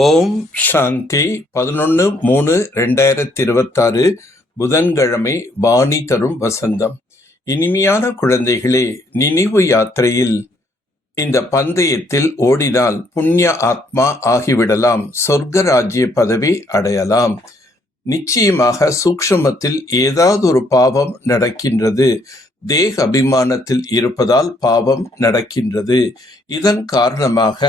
ஓம் சாந்தி 11/3/2026 புதன்கிழமை வாணி தரும் வசந்தம். இனிமையான குழந்தைகளே, நினைவு யாத்திரையில் இந்த பந்தயத்தில் ஓடினால் புண்ணிய ஆத்மா ஆகிவிடலாம், சொர்க்க ராஜ்ய பதவி அடையலாம். நிச்சயமாக சூக்ஷ்மத்தில் ஏதாவது ஒரு பாவம் நடக்கின்றது. தேக அபிமானத்தில் இருப்பதால் பாவம் நடக்கின்றது. இதன் காரணமாக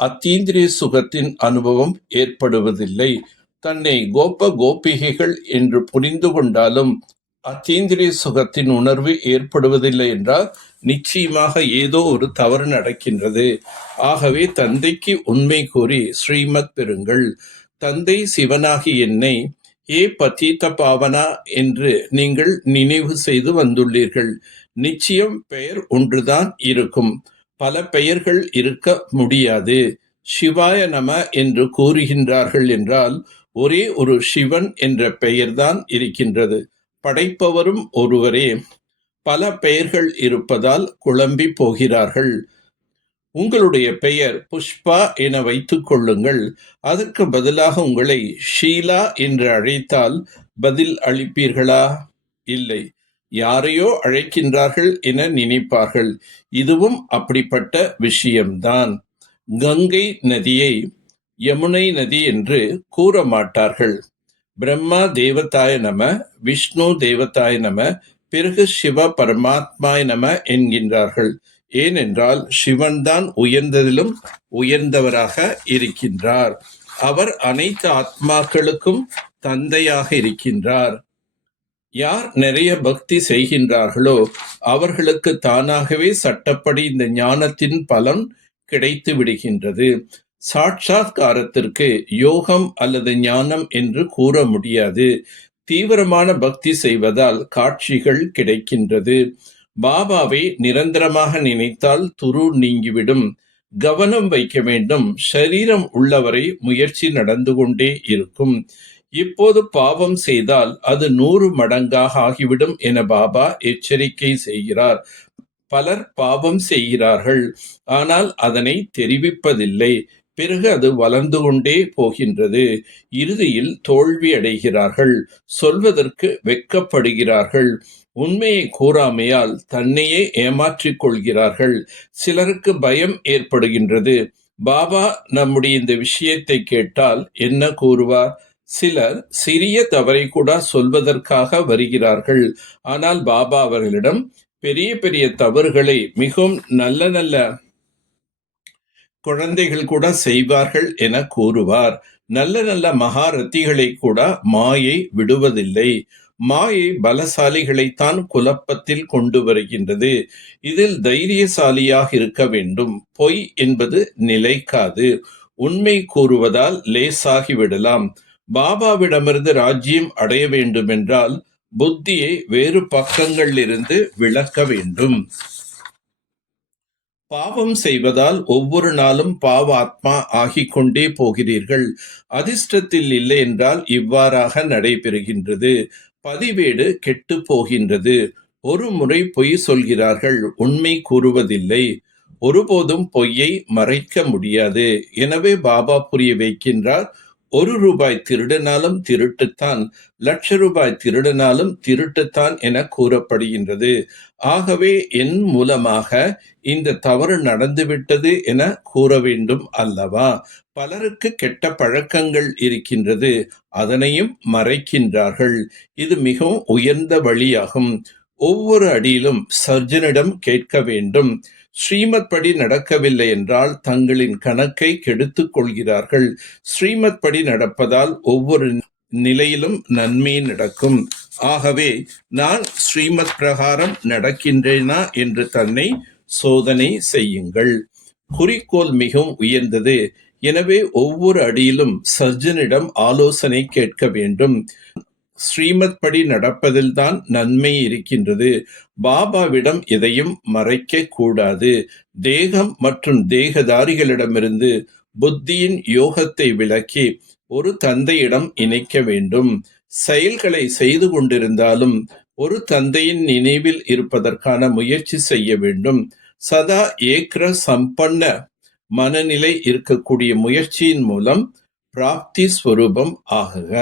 அத்தீந்திரிய சுகத்தின் அனுபவம் ஏற்படுவதில்லை. தன்னை கோப கோபிகைகள் என்று புரிந்து கொண்டாலும் அத்தீந்திரிய சுகத்தின் உணர்வு ஏற்படுவதில்லை என்றால் நிச்சயமாக ஏதோ ஒரு தவறு நடக்கின்றது. ஆகவே தந்தைக்கு உண்மை கூறி ஸ்ரீமத் பெறுங்கள். தந்தை சிவனாகி என்னை ஏ பதீத பாவனா என்று நீங்கள் நினைவு செய்து வந்துள்ளீர்கள். நிச்சயம் பெயர் ஒன்றுதான் இருக்கும், பல பெயர்கள் இருக்க முடியாது. சிவாய நம என்று கூறுகின்றார்கள் என்றால் ஒரே ஒரு சிவன் என்ற பெயர்தான் இருக்கின்றது. படைப்பவரும் ஒருவரே. பல பெயர்கள் இருப்பதால் குழம்பி போகிறார்கள். உங்களுடைய பெயர் புஷ்பா என வைத்துக் கொள்ளுங்கள். அதற்கு பதிலாக உங்களை ஷீலா என்று அழைத்தால் பதில் அளிப்பீர்களா? இல்லை. யாரையோ அழைக்கின்றார்கள் என நினைப்பார்கள். இதுவும் அப்படிப்பட்ட விஷயம்தான். கங்கை நதியை யமுனை நதி என்று கூற மாட்டார்கள். பிரம்மா தேவதாய நம, விஷ்ணு தேவதாய நம, பிறகு சிவ பரமாத்மாய நம என்கின்றார்கள். ஏனென்றால் சிவன்தான் உயர்ந்ததிலும் உயர்ந்தவராக இருக்கின்றார். அவர் அனைத்து ஆத்மாக்களுக்கும் தந்தையாக இருக்கின்றார். யார் நிறைய பக்தி செய்கின்றார்களோ அவர்களுக்கு தானாகவே சட்டப்படி இந்த ஞானத்தின் பலன் கிடைத்து விடுகின்றது. சாட்சாத்காரத்திற்கு யோகம் அல்லது ஞானம் என்று கூற முடியாது. தீவிரமான பக்தி செய்வதால் காட்சிகள் கிடைக்கின்றது. பாபாவை நிரந்தரமாக நினைத்தால் துரு நீங்கிவிடும். கவனம் வைக்க வேண்டும். சரீரம் உள்ளவரை முயற்சி நடந்து கொண்டே இருக்கும். இப்போது பாவம் செய்தால் அது 100 மடங்காக ஆகிவிடும் என பாபா எச்சரிக்கை செய்கிறார். பலர் பாவம் செய்கிறார்கள், ஆனால் அதனை தெரிவிப்பதில்லை. பிறகு அது வளர்ந்து கொண்டே போகின்றது. இறுதியில் தோல்வி அடைகிறார்கள். சொல்வதற்கு வெட்கப்படுகிறார்கள். உண்மையை கூறாமையால் தன்னையே ஏமாற்றிக் கொள்கிறார்கள். சிலருக்கு பயம் ஏற்படுகின்றது. பாபா நம்முடைய இந்த விஷயத்தை கேட்டால் என்ன கூறுவார்? சிலர் சிறிய தவறை கூட சொல்வதற்காக வருகிறார்கள். ஆனால் பாபா அவர்களிடம் பெரிய பெரிய தவறுகளை மிகவும் நல்ல நல்ல குழந்தைகள் கூட செய்வார்கள் என கூறுவார். நல்ல நல்ல மகாரத்திகளை கூட மாயை விடுவதில்லை. மாயை பலசாலிகளைத்தான் குழப்பத்தில் கொண்டு வருகின்றது. இதில் தைரியசாலியாக இருக்க வேண்டும். பொய் என்பது நிலைக்காது. உண்மை கூறுவதால் லேசாகி விடலாம். பாபாவிடமிருந்து ராஜ்யம் அடைய வேண்டுமென்றால் புத்தியை வேறு பக்கங்களிலிருந்து விளக்க வேண்டும். பாவம் செய்வதால் ஒவ்வொரு நாளும் பாவாத்மா ஆகிக் கொண்டே போகிறீர்கள். அதிர்ஷ்டத்தில் இல்லை என்றால் இவ்வாறாக நடைபெறுகின்றது. பதிவேடு கெட்டு போகின்றது. ஒரு முறை பொய் சொல்கிறார்கள், உண்மை கூறுவதில்லை. ஒருபோதும் பொய்யை மறைக்க முடியாது. எனவே பாபா புரிய வைக்கின்றார், 1 ரூபாய் திருடினாலும் திருட்டுத்தான், ₹1,00,000 திருடினாலும் திருட்டுத்தான் என கூறப்படுகின்றது. ஆகவே என் மூலமாக இந்த தவறு நடந்துவிட்டது என கூற வேண்டும் அல்லவா? பலருக்கு கெட்ட பழக்கங்கள் இருக்கின்றது, அதனையும் மறைக்கின்றார்கள். இது மிகவும் உயர்ந்த வழியாகும். ஒவ்வொரு அடியிலும் சர்ஜனிடம் கேட்க வேண்டும். ஸ்ரீமத் படி நடக்கவில்லை என்றால் தங்களின் கணக்கை கெடுத்துக் கொள்கிறார்கள். ஸ்ரீமத் படி நடப்பதால் ஒவ்வொரு நிலையிலும் நன்மை நடக்கும். ஆகவே நான் ஸ்ரீமத் பிரகாரம் நடக்கின்றேனா என்று தன்னை சோதனை செய்யுங்கள். குறிக்கோள் மிகவும் உயர்ந்தது. எனவே ஒவ்வொரு அடியிலும் சர்ஜனிடம் ஆலோசனை கேட்க வேண்டும். ஸ்ரீமத் படி நடப்பதில்தான் நன்மை இருக்கின்றது. பாபாவிடம் எதையும் மறைக்க கூடாது. தேகம் மற்றும் தேகதாரிகளிடமிருந்து புத்தியின் யோகத்தை விலக்கி ஒரு தந்தையிடம் இணைக்க வேண்டும். செயல்களை செய்து கொண்டிருந்தாலும் ஒரு தந்தையின் நினைவில் இருப்பதற்கான முயற்சி செய்ய வேண்டும். சதா ஏக்ர சம்பன்ன மனநிலை இருக்கக்கூடிய முயற்சியின் மூலம் பிராப்தி ஸ்வரூபம் ஆகுக.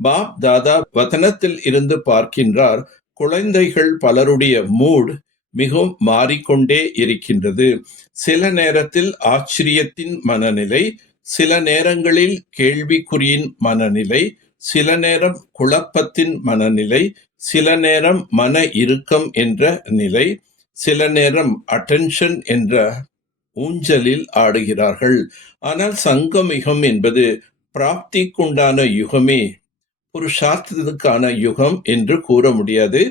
பாப் தாதா வதனத்தில் இருந்து பார்க்கின்றார், குழந்தைகள் பலருடைய மூட் மிகவும் மாறிக்கொண்டே இருக்கின்றது. சில நேரத்தில் ஆச்சரியத்தின் மனநிலை, சில நேரங்களில் கேள்விக்குறியின் மனநிலை, சில நேரம் குழப்பத்தின் மனநிலை, சில நேரம் மன இறுக்கம் என்ற நிலை, சில நேரம் அட்டென்ஷன் என்ற ஊஞ்சலில் ஆடுகிறார்கள். ஆனால் சங்கம் யுகம் என்பது பிராப்திக்குண்டான யுகமே, புருஷார்த்தத்துக்கான யுகம் என்று கூற முடியாது.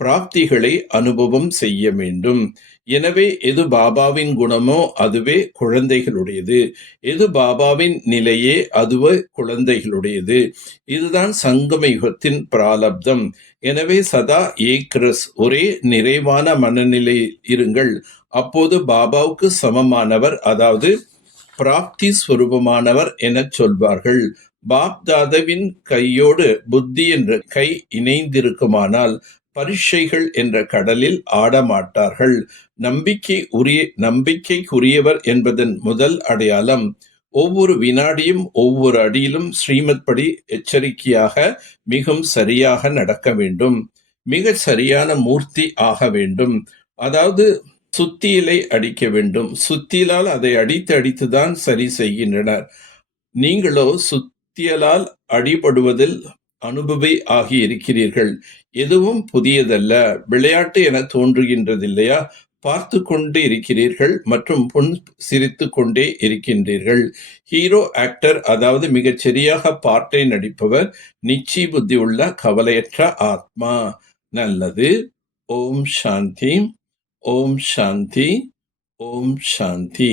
பிராப்திகளை அனுபவம் செய்ய வேண்டும். எனவே எது பாபாவின் குணமோ அதுவே குழந்தைகளுடையது, எது பாபாவின் நிலையே அதுவே குழந்தைகளுடையது. இதுதான் சங்கம யுகத்தின் பிராலப்தம். எனவே சதா ஏக்ரஸ், ஒரே நிறைவான மனநிலை இருங்கள். அப்போது பாபாவுக்கு சமமானவர், அதாவது பிராப்தி ஸ்வரூபமானவர் எனச் சொல்வார்கள். பாப் தாதாவின் கையோடு புத்தி என்ற கை இணைந்திருக்குமானால் பரீட்சைகள் என்ற கடலில் ஆடமாட்டார்கள். நம்பிக்கைக்குரியவர் என்பதன் முதல் அடையாளம் ஒவ்வொரு வினாடியும் ஒவ்வொரு அடியிலும் ஸ்ரீமத் படி எச்சரிக்கையாக மிகவும் சரியாக நடக்க வேண்டும். மிக சரியான மூர்த்தி ஆக வேண்டும். அதாவது சுத்தியலை அடிக்க வேண்டும். சுத்தியலால் அதை அடித்துதான் சரி செய்கின்றனர். நீங்களோ சுத்தியலால் அடிபடுவதில் அனுபவி ஆகி இருக்கிறீர்கள். எதுவும் புதியதல்ல, விளையாட்டு என தோன்றுகின்றதில்லையா? பார்த்து கொண்டு இருக்கிறீர்கள் மற்றும் புன் சிரித்து கொண்டே இருக்கின்றீர்கள். ஹீரோ ஆக்டர், அதாவது மிகச் சரியாக பாட்டை நடிப்பவர், நிச்சய புத்தி உள்ள கவலையற்ற ஆத்மா. நல்லது. ஓம் சாந்தி, ஓம் சாந்தி, ஓம் சாந்தி.